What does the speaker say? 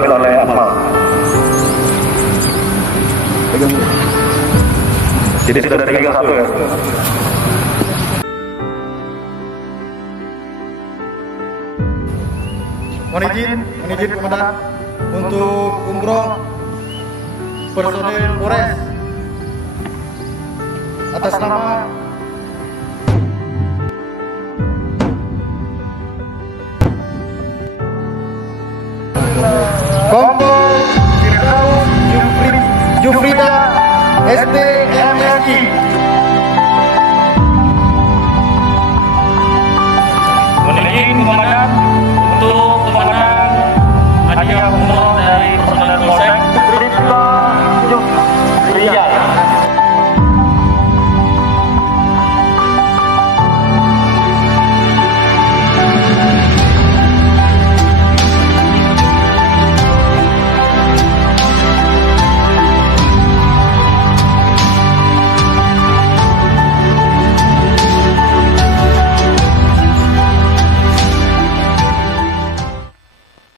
diambil oleh Akmal. Jadi sudah dipegang satu ya. Mohon izin komandan untuk umroh personil Polres atas nama Kompol Firdaus Jufrida ST MSI